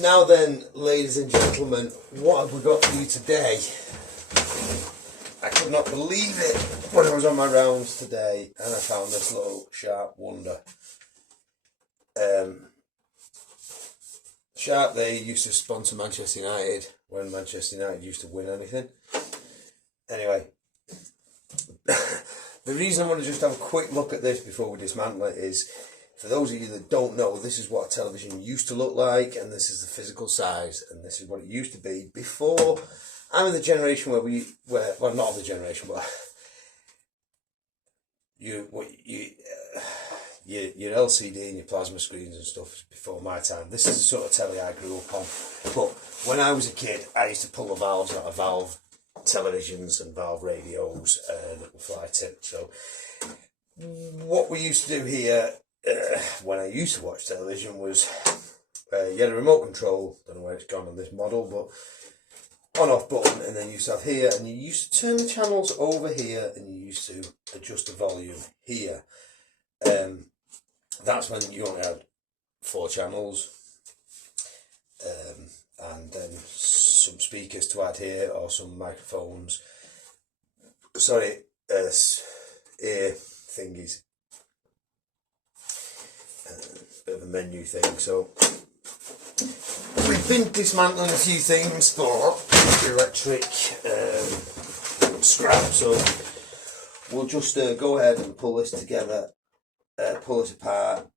Now then, ladies and gentlemen, what have we got for you today? I could not believe it when I was on my rounds today and I found this little Sharp Wonder. Sharp, they used to sponsor Manchester United when Manchester United used to win anything. Anyway, the reason I want to just have a quick look at this before we dismantle it is, for those of you that don't know, this is what a television used to look like, and this is the physical size, and this is what it used to be before. I'm in the generation well, not the generation, but your LCD and your plasma screens and stuff is before my time. This is the sort of telly I grew up on. But when I was a kid, I used to pull the valves out of valve televisions and valve radios that were fly tipped. So what we used to do here when I used to watch television was you had a remote control, don't know where it's gone on this model, but on-off button, and then you used to have here, and you used to turn the channels over here, and you used to adjust the volume here. That's when you only had 4 channels, and then some speakers to add here, or some microphones, ear thingies, bit of a menu thing. So we've been dismantling a few things for electric scrap, so we'll just go ahead and pull this together, pull this apart.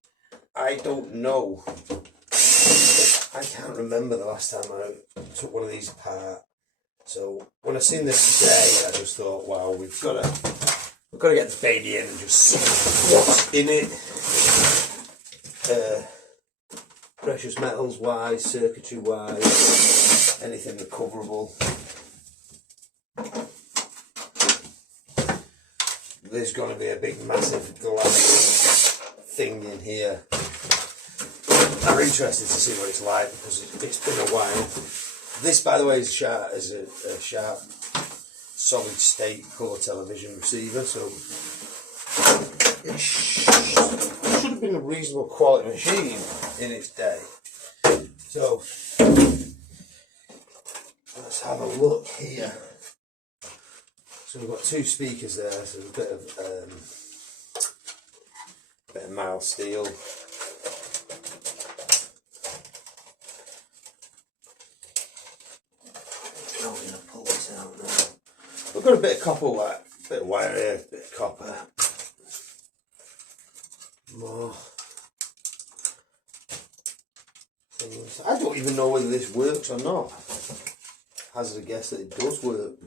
I don't know, I can't remember the last time I took one of these apart, so when I seen this today I just thought, wow, we've got to get this baby in and just see what's in it, precious metals wise, circuitry wise, anything recoverable. There's going to be a big massive glass thing in here. I'm interested to see what it's like because it's been a while. This, by the way, is a Sharp solid state colour television receiver, so it should have been a reasonable quality machine in its day. So let's have a look here. So we've got 2 speakers there, so there's a bit of mild steel. I'm going to pull this out now. We've got a bit of copper wire, bit of wire here, a bit of copper. More things. I don't even know whether this works or not. Hazard a guess that it does work.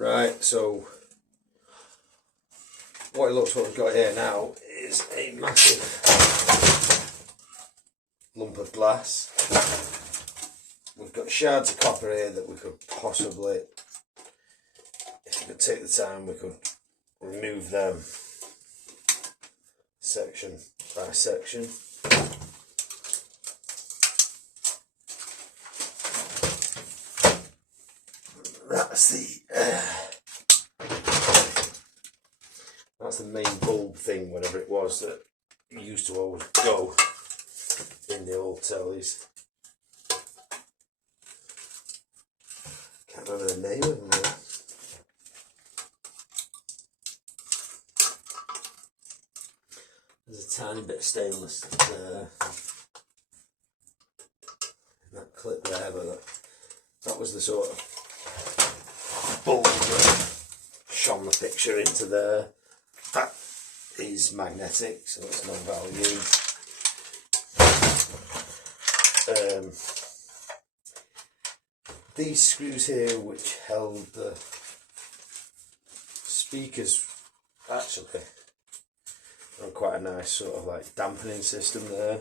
Right, so what we've got here now is a massive lump of glass. We've got shards of copper here that we could possibly, if we could take the time, we could remove them section by section. That's the main bulb thing, whatever it was that used to always go in the old tellies. Can't remember the name of them now. There's a tiny bit of stainless there. That clip there, but that was the sort of bulb that shone the picture into there. That is magnetic, so it's no value. These screws here, which held the speakers, actually, are quite a nice sort of like dampening system there.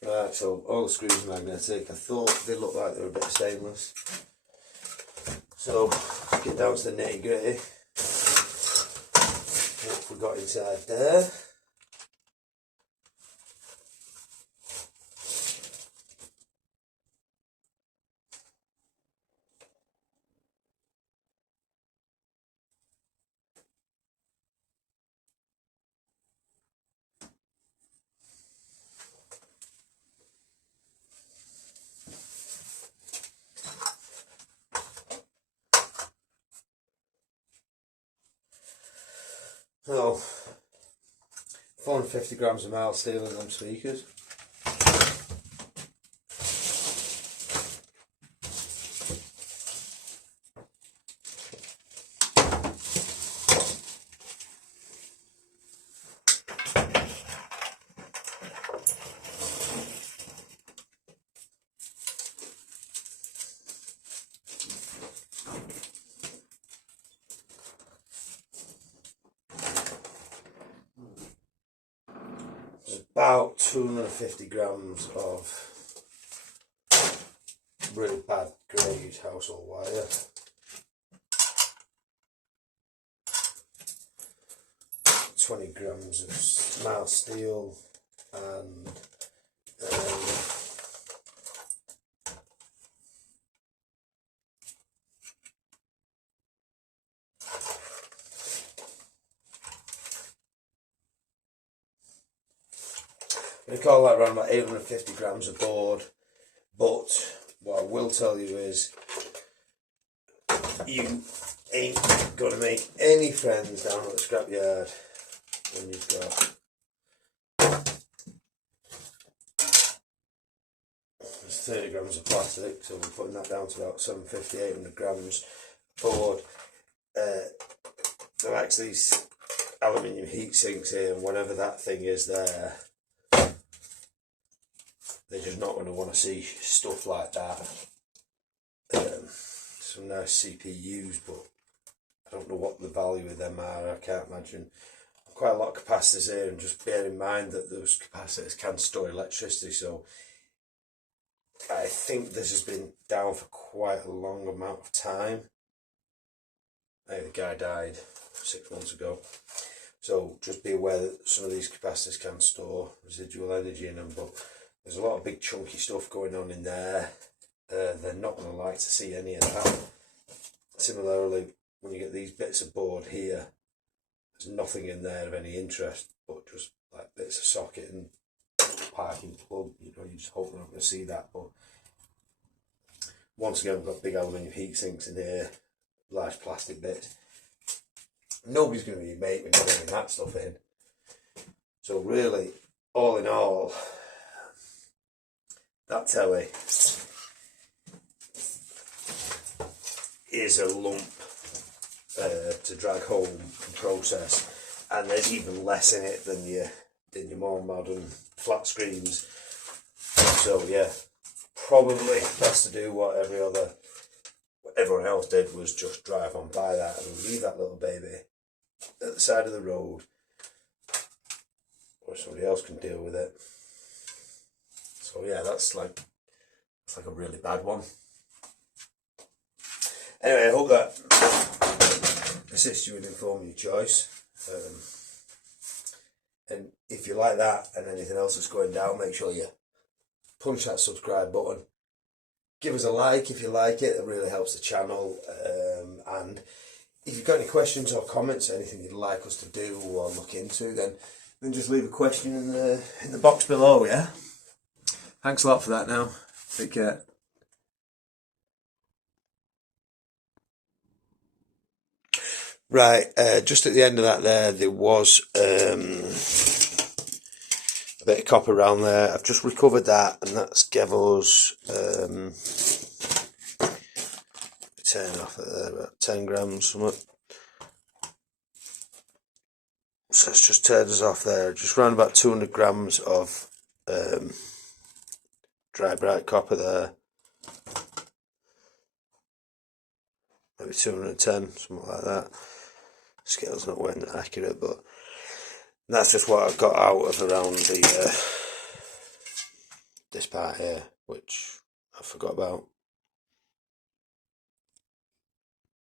Right, so all the screws are magnetic. I thought they looked like they were a bit stainless. So, get down to the nitty gritty. What we got inside there. So, 450 grams of mild steel in them speakers. About 250 grams of really bad grade household wire. $20 grams of mild steel and we call that around about 850 grams of board, but what I will tell you is you ain't going to make any friends down at the scrapyard when you've got 30 grams of plastic, so we're putting that down to about 750, 800 grams board. There are actually these aluminium heat sinks here, and whatever that thing is there, they're just not going to want to see stuff like that. Some nice CPUs, but I don't know what the value of them are. I can't imagine. Quite a lot of capacitors here, and just bear in mind that those capacitors can store electricity, so I think this has been down for quite a long amount of time. I think the guy died 6 months ago, so just be aware that some of these capacitors can store residual energy in them, but there's a lot of big chunky stuff going on in there. They're not going to like to see any of that. Similarly, when you get these bits of board here, there's nothing in there of any interest, but just like bits of socket and parking plug. You know, you just hope they're not going to see that. But once again, we've got big aluminium heat sinks in here, large plastic bits. Nobody's going to be mate when you're getting that stuff in. So really, all in all, that telly is a lump to drag home and process, and there's even less in it than your more modern flat screens. So yeah, probably best to do what everyone else did was just drive on by that and leave that little baby at the side of the road where somebody else can deal with it. So yeah, that's like a really bad one. Anyway, I hope that assists you in informing your choice. And if you like that and anything else that's going down, make sure you punch that subscribe button. Give us a like if you like it. It really helps the channel. And if you've got any questions or comments, anything you'd like us to do or look into, then just leave a question in the box below. Yeah. Thanks a lot for that. Now, take care. Right, just at the end of that there was a bit of copper around there. I've just recovered that, and that's Gevo's turn off there, about 10 grams something. So it's just turned us off there, just around about 200 grams of dry bright copper there. Maybe 210, something like that. Scale's not weren't accurate, but that's just what I got out of around the this part here, which I forgot about.